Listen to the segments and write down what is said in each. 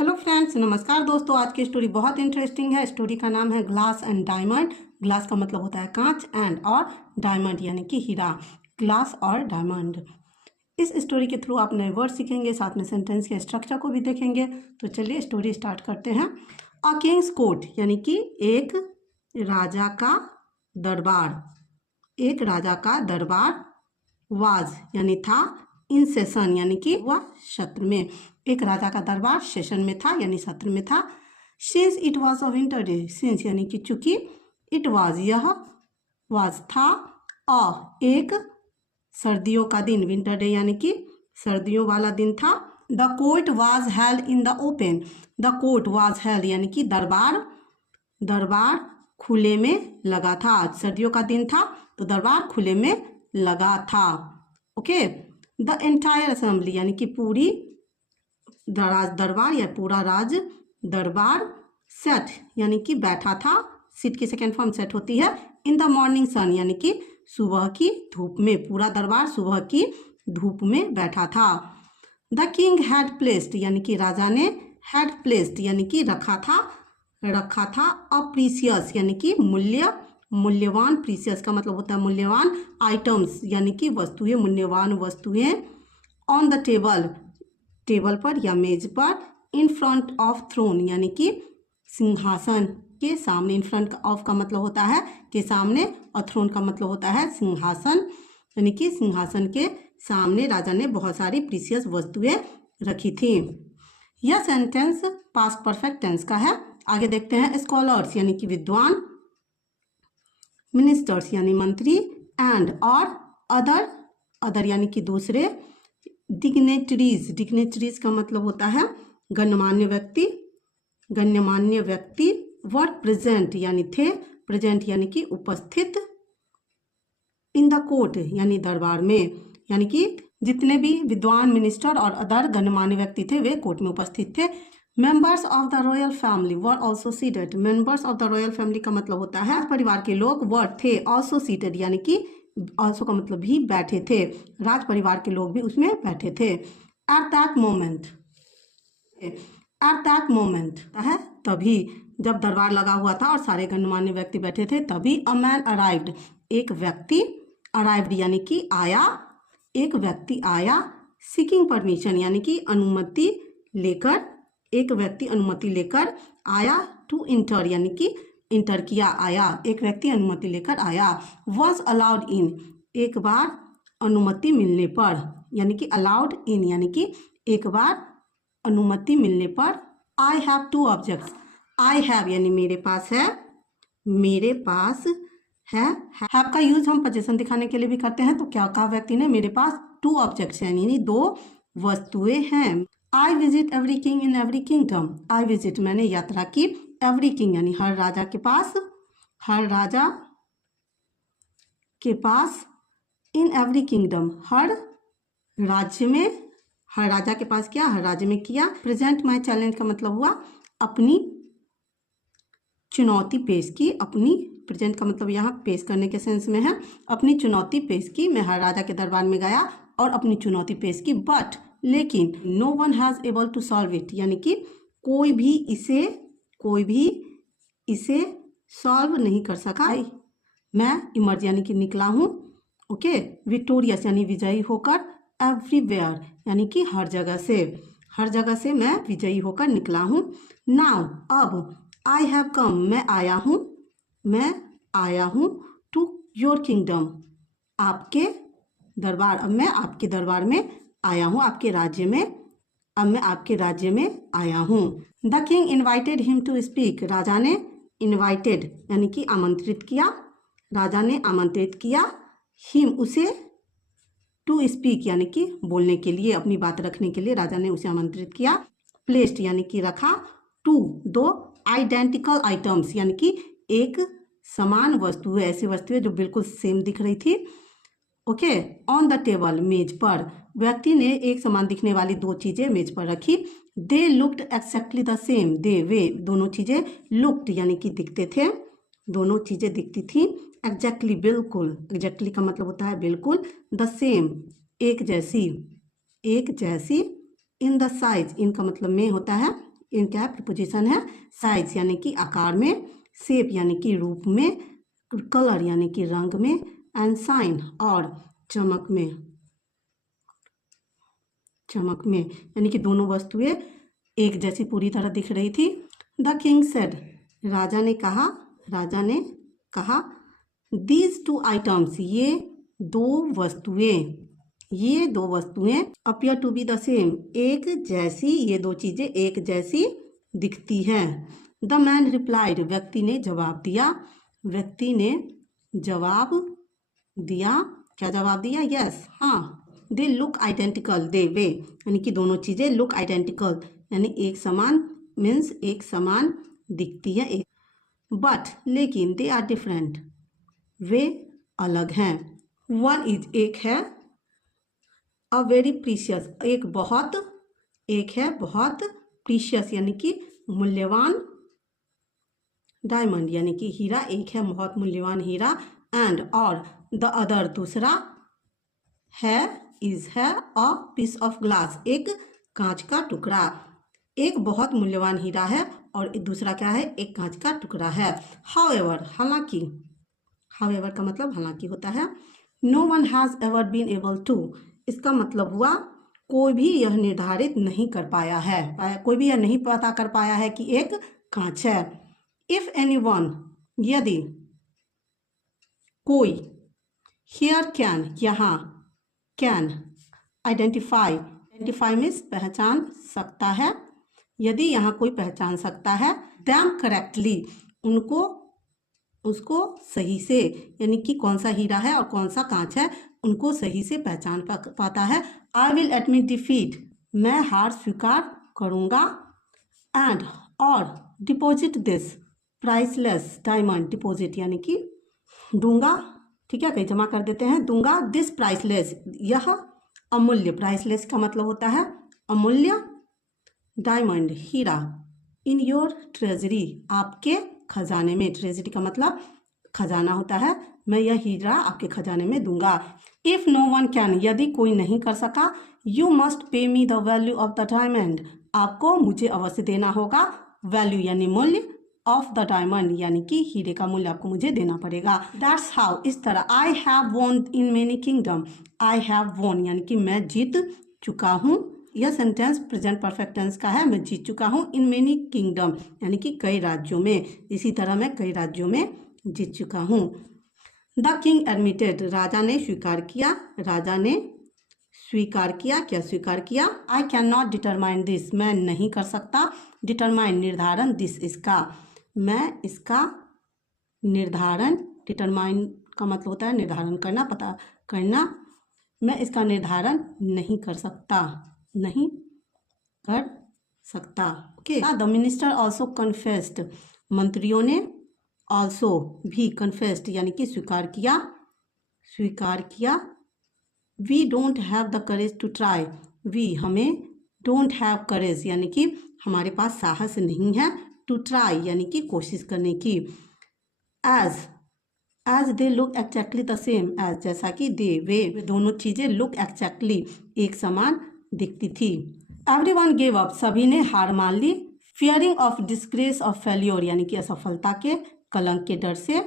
Hello friends, नमस्कार दोस्तों। आज की स्टोरी बहुत इंटरेस्टिंग है। स्टोरी का नाम है ग्लास एंड डायमंड। ग्लास का मतलब होता है कांच, एंड और डायमंड यानी कि हीरा। ग्लास और डायमंड। इस स्टोरी के थ्रू आप नए वर्ड सीखेंगे, साथ में सेंटेंस के स्ट्रक्चर को भी देखेंगे। तो चलिए स्टोरी स्टार्ट करते हैं। अ किंग्स कोर्ट यानी कि एक राजा का दरबार। एक राजा का दरबार वाज यानी था, इन सेशन यानी कि वह सत्र में। एक राजा का दरबार सेशन में था यानी सत्र में था। Since it was a winter day, since यानी कि चूंकि, इट वॉज यह, वॉज था, एक सर्दियों का दिन, विंटर डे यानी कि सर्दियों वाला दिन था। The court was held in the open, the court was held यानी कि दरबार, दरबार खुले में लगा था। सर्दियों का दिन था तो दरबार खुले में लगा था। ओके। द एंटायर असेंबली यानी कि पूरी राज दरबार या पूरा राज दरबार सेट यानी कि बैठा था। सिट की सेकेंड फॉर्म सेट होती है। इन द मॉर्निंग सन यानी कि सुबह की धूप में, पूरा दरबार सुबह की धूप में बैठा था। द किंग हैड प्लेस्ड यानी कि राजा ने, हैड प्लेस्ड यानी कि रखा था, रखा था। अ प्रीसियस यानी कि मूल्य, मूल्यवान। प्रीसियस का मतलब होता है मूल्यवान। आइटम्स यानी कि वस्तुएं, मूल्यवान वस्तुएं। ऑन द टेबल, टेबल पर या मेज पर। इन फ्रंट ऑफ थ्रोन यानी कि सिंहासन के सामने। इन फ्रंट ऑफ का मतलब होता है के सामने, और थ्रोन का मतलब होता है सिंहासन, यानी कि सिंहासन के सामने राजा ने बहुत सारी प्रीसियस वस्तुएं रखी थी। यह सेंटेंस पास्ट परफेक्ट टेंस का है। आगे देखते हैं। स्कॉलर्स यानी कि विद्वान, मिनिस्टर्स यानी मंत्री, एंड और अदर, अदर यानी कि दूसरे। डिग्नेटरीज, डिग्नेटरीज का मतलब होता है गणमान्य व्यक्ति, गण्यमान्य व्यक्ति। वर प्रेजेंट यानी थे, प्रेजेंट यानी कि उपस्थित। इन द कोर्ट यानी दरबार में, यानी कि जितने भी विद्वान, मिनिस्टर और अदर गणमान्य व्यक्ति थे वे कोर्ट में उपस्थित थे। Members of the royal family were also seated. Members of the royal family का मतलब होता है परिवार के लोग, वर थे, ऑल्सो सीटेड यानी कि ऑल्सो का मतलब भी बैठे थे, राज परिवार के लोग भी उसमें बैठे थे। At that moment, at that moment है तभी, जब दरबार लगा हुआ था और सारे गणमान्य व्यक्ति बैठे थे तभी। अ मैन अराइव्ड, एक व्यक्ति, अराइव्ड यानी कि आया, एक व्यक्ति आया। सीकिंग परमिशन यानी कि अनुमति लेकर, एक व्यक्ति अनुमति लेकर आया। टू इंटर यानी कि इंटर किया, आया, एक व्यक्ति अनुमति लेकर आया। वॉज अलाउड इन, एक बार अनुमति मिलने पर, यानी कि अलाउड इन यानी कि एक बार अनुमति मिलने पर। I have two objects, I have यानी मेरे पास है, मेरे पास है। हैव का यूज हम पोजीशन दिखाने के लिए भी करते हैं। तो क्या कहा व्यक्ति ने, मेरे पास टू ऑब्जेक्ट्स यानी दो वस्तुएं हैं। I visit every king in every kingdom, I visit मैंने यात्रा की, एवरी किंग यानी हर राजा के पास, हर राजा के पास। इन एवरी किंगडम हर राज्य में, हर राजा के पास किया, हर राज्य में किया। प्रेजेंट माई चैलेंज का मतलब हुआ अपनी चुनौती पेश की, अपनी, प्रेजेंट का मतलब यहाँ पेश करने के सेंस में है, अपनी चुनौती पेश की। मैं हर राजा के दरबार में गया और अपनी चुनौती पेश की। बट लेकिन, no one has able to solve it यानी कि कोई भी इसे, कोई भी इसे सॉल्व नहीं कर सका। मैं इमर्ज यानी कि निकला हूँ। ओके। विक्टोरियस यानी विजयी होकर। एवरीवेयर यानी कि हर जगह से, हर जगह से मैं विजयी होकर निकला हूँ। नाउ अब, आई हैव कम मैं आया हूँ, मैं आया हूँ। टू योर किंगडम आपके दरबार, अब मैं आपके दरबार में आया हूँ, आपके राज्य में, अब मैं आपके राज्य में आया हूँ। The king invited him to speak, राजा ने इन्वाइटेड यानी कि आमंत्रित किया, राजा ने आमंत्रित किया। हिम उसे, टू स्पीक यानी कि बोलने के लिए, अपनी बात रखने के लिए राजा ने उसे आमंत्रित किया। प्लेस्ड यानी कि रखा। टू दो आइडेंटिकल आइटम्स यानी कि एक समान वस्तुएं, ऐसी वस्तुएं जो बिल्कुल सेम दिख रही थी। ओके। ऑन द टेबल मेज पर, व्यक्ति ने एक समान दिखने वाली दो चीजें मेज पर रखी। They looked exactly the same, they वे दोनों चीजें, लुक्ड यानी कि दिखते थे, दोनों चीजें दिखती थी। एग्जैक्टली बिल्कुल, एग्जैक्टली का मतलब होता है बिल्कुल। द सेम एक जैसी, एक जैसी। इन द साइज, इन का मतलब में होता है इनका प्रीपोजिशन है साइज यानी कि आकार में, शेप यानी कि रूप में, कलर यानी कि रंग में, एंड शाइन और चमक में यानी कि दोनों वस्तुएं एक जैसी पूरी तरह दिख रही थी। द किंग सेड, राजा ने कहा दीज टू आइटम्स, ये दो वस्तुएं appear to be the same, एक जैसी, ये दो चीजें एक जैसी दिखती हैं। द मैन रिप्लाइड, व्यक्ति ने जवाब दिया, क्या जवाब दिया? यस, हाँ। दे लुक आइडेंटिकल, दे वे यानी कि दोनों चीजें, लुक आइडेंटिकल यानी एक समान, मीन्स एक समान दिखती है एक, बट लेकिन दे आर डिफरेंट, वे अलग हैं। वन इज, एक है, अ वेरी प्रीशियस, एक है बहुत, प्रीशियस यानी कि मूल्यवान, डायमंड यानी कि हीरा, एक है बहुत मूल्यवान हीरा, एंड और द अदर दूसरा है, इज है, अ पीस ऑफ ग्लास, एक कांच का टुकड़ा। एक बहुत मूल्यवान हीरा है और दूसरा क्या है? एक कांच का टुकड़ा है। हाउएवर, हालांकि, हाउएवर का मतलब हालांकि होता है। No one has ever been able to, इसका मतलब हुआ कोई भी यह निर्धारित नहीं कर पाया है, कोई भी यह नहीं पता कर पाया है कि एक कांच है। इफ एनीवन, यदि कोई, हियर कैन, यहाँ, कैन, आइडेंटिफाई मीन्स पहचान सकता है, यदि यहाँ कोई पहचान सकता है, दैम करेक्टली, उसको सही से, यानी कि कौन सा हीरा है और कौन सा कांच है उनको सही से पहचान पाता है। आई विल एडमिट डिफीट, मैं हार स्वीकार करूँगा, एंड और deposit this priceless diamond, deposit यानी कि दूंगा, ठीक है, कहीं जमा कर देते हैं, दूंगा, दिस प्राइसलेस, यह अमूल्य, प्राइसलेस का मतलब होता है अमूल्य, डायमंड हीरा, इन योर ट्रेजरी, आपके खजाने में, ट्रेजरी का मतलब खजाना होता है, मैं यह हीरा आपके खजाने में दूंगा। इफ नो वन कैन, यदि कोई नहीं कर सका, you must pay me the value of the diamond, आपको मुझे अवश्य देना होगा, वैल्यू यानी मूल्य, ऑफ द डायमंड यानी कि हीरे का मूल्य आपको मुझे देना पड़ेगा। दैट्स हाउ, इस तरह, I have von in many kingdom, I have von यानी कि मैं जीत चुका हूँ, यह सेंटेंस प्रेजेंट परफेक्ट टेंस का है, मैं जीत चुका हूँ, इन मेनी किंगडम यानी कि कई राज्यों में, इसी तरह मैं कई राज्यों में जीत चुका हूँ। द किंग एडमिटेड, राजा ने स्वीकार किया, क्या स्वीकार किया? I can not determine this, मैं नहीं कर सकता, डिटरमाइन निर्धारण, दिस इसका, मैं इसका निर्धारण, डिटरमाइन का मतलब होता है निर्धारण करना, पता करना, मैं इसका निर्धारण नहीं कर सकता, okay. The minister also confessed, मंत्रियों ने, ऑल्सो भी, कन्फेस्ड यानी कि स्वीकार किया, we don't have the courage to try, we हमें, डोंट हैव करेज यानी कि हमारे पास साहस नहीं है, टू ट्राई यानी कि कोशिश करने की, as they look exactly the same as, जैसा कि दे वे दोनों चीजें लुक एक्जैक्टली एक समान दिखती थी। एवरीवन गेव अप, सभी ने हार मान ली, fearing of disgrace of failure यानी कि असफलता के, कलंक के डर से,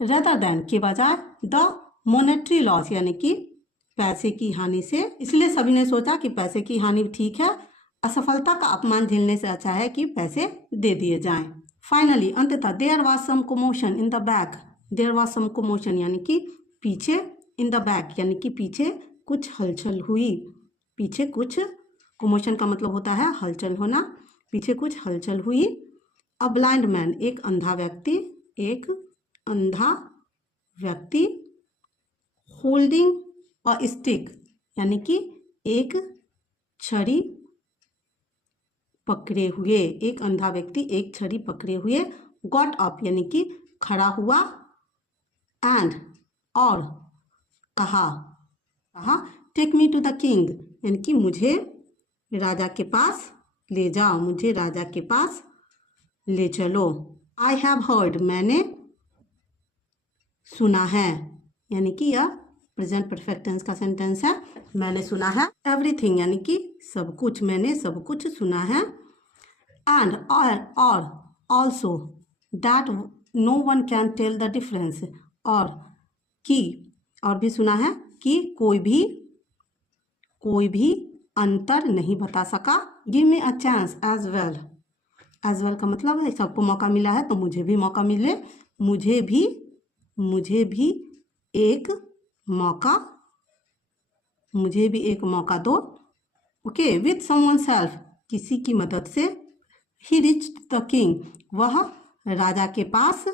रेदर देन के बजाय, द मॉनेटरी लॉस यानी कि पैसे की हानि से, इसलिए सभी ने सोचा कि पैसे की हानि ठीक है, असफलता का अपमान झेलने से अच्छा है कि पैसे दे दिए जाएं। फाइनली, अंततः, there was some commotion in the back, there was some commotion यानी कि पीछे, इन द बैक यानी कि पीछे कुछ हलचल हुई, पीछे कुछ, कमोशन का मतलब होता है हलचल होना, पीछे कुछ हलचल हुई। अ ब्लाइंड मैन, एक अंधा व्यक्ति, होल्डिंग अ स्टिक यानी कि एक छड़ी पकड़े हुए, एक अंधा व्यक्ति एक छड़ी पकड़े हुए, गॉट अप यानी कि खड़ा हुआ, एंड और कहा, take me to the king यानी कि मुझे राजा के पास ले जाओ, मुझे राजा के पास ले चलो। आई हैव हर्ड, मैंने सुना है, यानी कि यह प्रेजेंट परफेक्ट टेंस का सेंटेंस है, मैंने सुना है। एवरीथिंग यानी कि सब कुछ, मैंने सब कुछ सुना है। एंड और also that no one can tell the difference, और कि, और भी सुना है कि कोई भी अंतर नहीं बता सका। Give me a chance as well, as well का मतलब है सबको मौका मिला है तो मुझे भी मौका मिले, मुझे भी एक मौका दो। ओके, विथ समवन सेल्फ, किसी की मदद से। ही रिच्ड द किंग, वह राजा के पास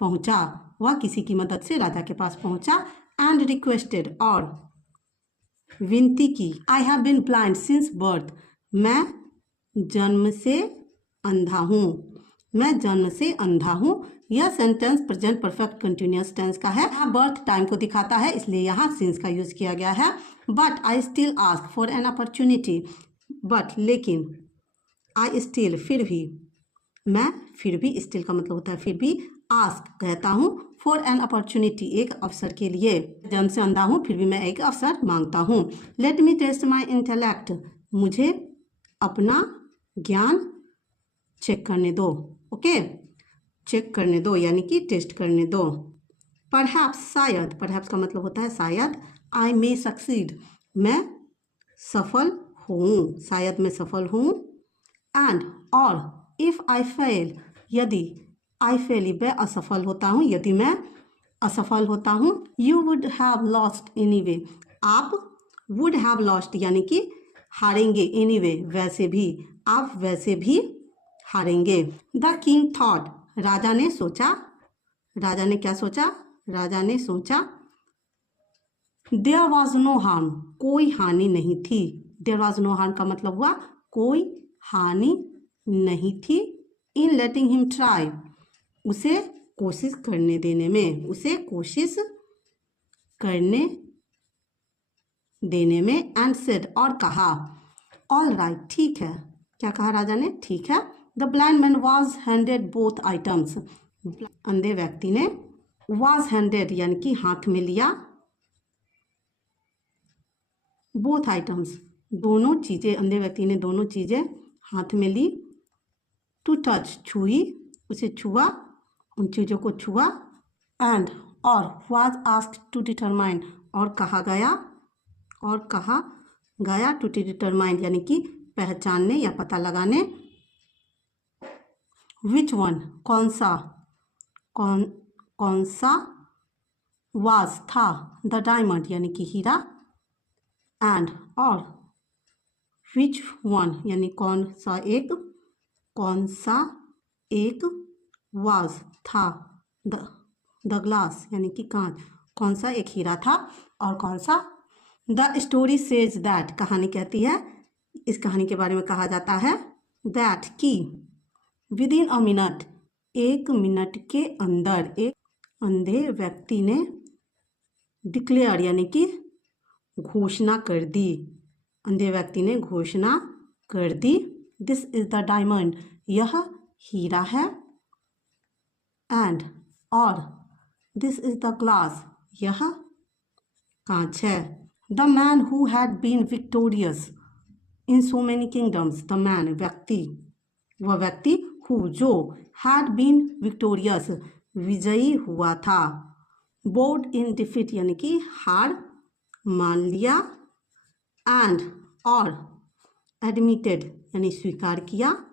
पहुंचा, वह किसी की मदद से राजा के पास पहुंचा। एंड रिक्वेस्टेड, और विनती की। I have been blind since birth, मैं जन्म से अंधा हूँ। यह sentence present perfect continuous tense का है। यहाँ बर्थ टाइम को दिखाता है, इसलिए यहाँ सिंस का यूज किया गया है। But I still ask for an opportunity, but लेकिन, आई स्टिल फिर भी, मैं फिर भी, स्टिल का मतलब होता है फिर भी, आस्क कहता हूँ, फॉर एन अपॉर्चुनिटी एक अवसर के लिए। जन्म से अंधा हूँ फिर भी मैं एक अवसर मांगता हूँ। लेट मी टेस्ट माई इंटेलेक्ट, मुझे अपना ज्ञान चेक करने दो। ओके, चेक करने दो यानी कि टेस्ट करने दो। परहैप्स, शायद, परहैप्स का मतलब होता है शायद। आई मे सक्सीड, मैं सफल हूँ, शायद मैं सफल हूँ। एंड, और, इफ़ आई फेल, यदि, आई फेल मैं असफल होता हूँ, यदि मैं असफल होता हूँ। You would have lost anyway, आप वुड हैव लॉस्ट यानी कि हारेंगे, एनीवे वैसे भी, आप वैसे भी हारेंगे। द किंग थॉट, राजा ने सोचा, राजा ने क्या सोचा, राजा ने सोचा। देयर वॉज नो हार्म, कोई हानि नहीं थी। देयर वॉज नो हार्म का मतलब हुआ कोई हानि नहीं थी। इन लेटिंग हिम ट्राई, उसे कोशिश करने देने में, उसे कोशिश करने देने में। एंड सेड, और कहा। ऑल राइट, ठीक है। क्या कहा राजा ने, ठीक है। The blind man was handed both items, अंधे व्यक्ति ने वॉज हैंडेड यानी कि हाथ में लिया, बोथ आइटम्स दोनों चीज़ें, अंधे व्यक्ति ने दोनों चीज़ें हाथ में ली। टू टच, छुई, उसे छुआ, उन चीज़ों को छुआ। एंड, और, वाज आस्क्ड टू डिटरमाइन, और कहा गया टू डिटरमाइन यानी कि पहचानने या पता लगाने। विच वन, कौन सा, वाज था, द डायमंड यानी कि हीरा। एंड, और, विच वन यानी कौन सा एक, वाज था, द ग्लास यानी कि कांच, कौन सा एक हीरा था और कौन सा। द स्टोरी सेज दैट, कहानी कहती है, इस कहानी के बारे में कहा जाता है, दैट की, विद इन अ मिनट, एक मिनट के अंदर, एक अंधे व्यक्ति ने डिक्लेयर यानी कि घोषणा कर दी, अंधे व्यक्ति ने घोषणा कर दी। दिस इज द डायमंड, यह हीरा है। एंड, और, दिस इज द ग्लास, यह कांच है। The man who had been victorious in so many kingdoms, the man व्यक्ति, वह व्यक्ति, हु जो, हैड बीन विक्टोरियस विजयी हुआ था, बोर्ड इन डिफीट यानी कि हार मान लिया। एंड, और, एडमिटेड यानी स्वीकार किया,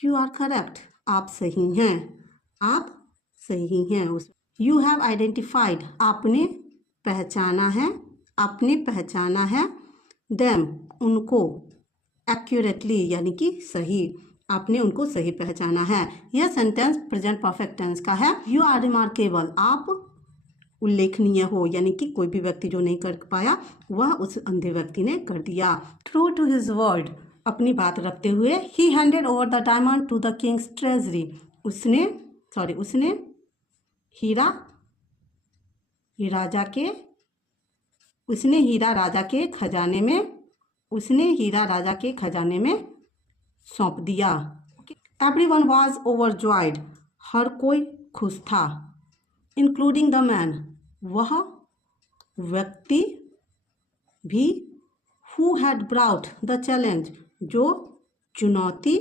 यू आर करेक्ट, आप सही हैं, यू हैव आइडेंटिफाइड, आपने पहचाना है, देम, उनको, एक्यूरेटली यानी कि सही, आपने उनको सही पहचाना है। यह सेंटेंस प्रेजेंट परफेक्ट टेंस का है। यू आर रिमार्केबल, आप उल्लेखनीय हो, यानी कि कोई भी व्यक्ति जो नहीं कर पाया वह उस अंधे व्यक्ति ने कर दिया। ट्रू टू हिज वर्ड, अपनी बात रखते हुए, he handed over the diamond to the king's treasury, उसने हीरा राजा के खजाने में सौंप दिया। एवरीवन वाज ओवरजॉयड, हर कोई खुश था। इंक्लूडिंग द मैन, वह व्यक्ति भी, who had brought the challenge, जो चुनौती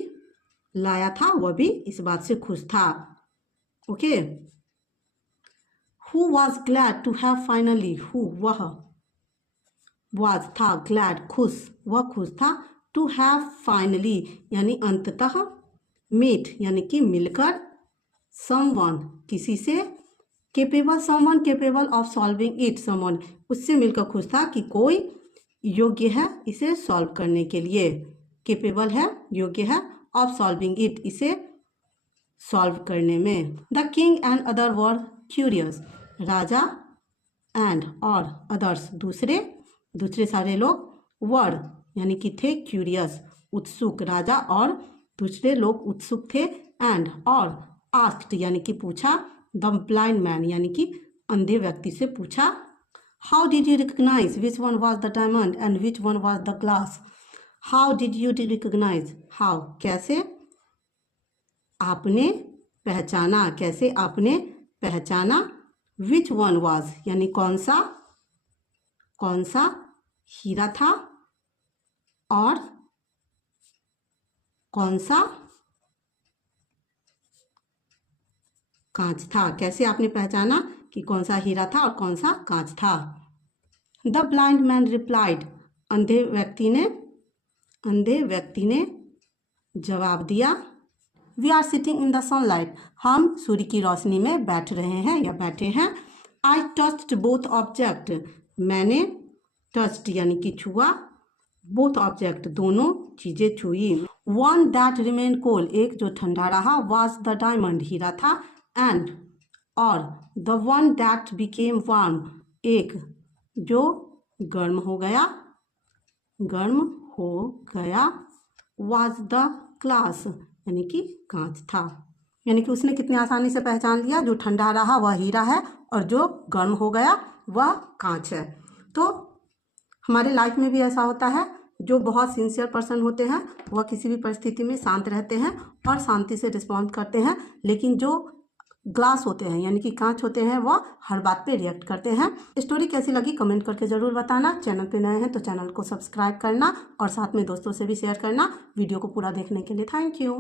लाया था वह भी इस बात से खुश था। Okay, who was glad to have finally, who वह, वॉज था, ग्लैड खुश, वह खुश था, टू हैव फाइनली यानी अंततः, मीट यानी कि मिलकर, समवन किसी से, capable, someone capable of solving it, someone उससे मिलकर खुश था कि कोई योग्य है इसे सॉल्व करने के लिए, केपेबल है, योग्य है, ऑफ सॉल्विंग इट इसे सॉल्व करने में। The king and other were curious, Raja and और अदर्स दूसरे सारे लोग, वर यानी कि थे, क्यूरियस उत्सुक, राजा और दूसरे लोग उत्सुक थे, एंड और आस्क्ड यानी कि पूछा, द ब्लाइंड मैन यानी कि अंधे व्यक्ति से पूछा, how did you recognise which one was the diamond and which one was the glass, how did you recognise, how कैसे, आपने पहचाना, कैसे आपने पहचाना, विच वन वॉज यानी कौन सा हीरा था और कौन सा कांच था, कैसे आपने पहचाना कि कौन सा हीरा था और कौन सा कांच था। द ब्लाइंड मैन रिप्लाइड, अंधे व्यक्ति ने जवाब दिया, we are sitting in the sunlight, हम सूर्य की रोशनी में बैठ रहे हैं या बैठे हैं। आई टच्ड बोथ ऑब्जेक्ट, मैंने टच्ड यानी कि छुआ, बोथ ऑब्जेक्ट दोनों चीजें छुई। वन दैट रिमेन कोल्ड, एक जो ठंडा रहा, वॉज द डायमंड हीरा था, एंड और the one that became warm, एक जो गर्म हो गया, वॉज द ग्लास यानी कि कांच था। यानी कि उसने कितनी आसानी से पहचान लिया, जो ठंडा रहा वह हीरा है और जो गर्म हो गया वह कांच है। तो हमारे लाइफ में भी ऐसा होता है, जो बहुत सिंसियर पर्सन होते हैं वह किसी भी परिस्थिति में शांत रहते हैं और शांति से रिस्पॉन्ड करते हैं, लेकिन जो ग्लास होते हैं यानी कि कांच होते हैं वह हर बात पे रिएक्ट करते हैं। स्टोरी कैसी लगी कमेंट करके ज़रूर बताना। चैनल पे नए हैं तो चैनल को सब्सक्राइब करना और साथ में दोस्तों से भी शेयर करना। वीडियो को पूरा देखने के लिए थैंक यू।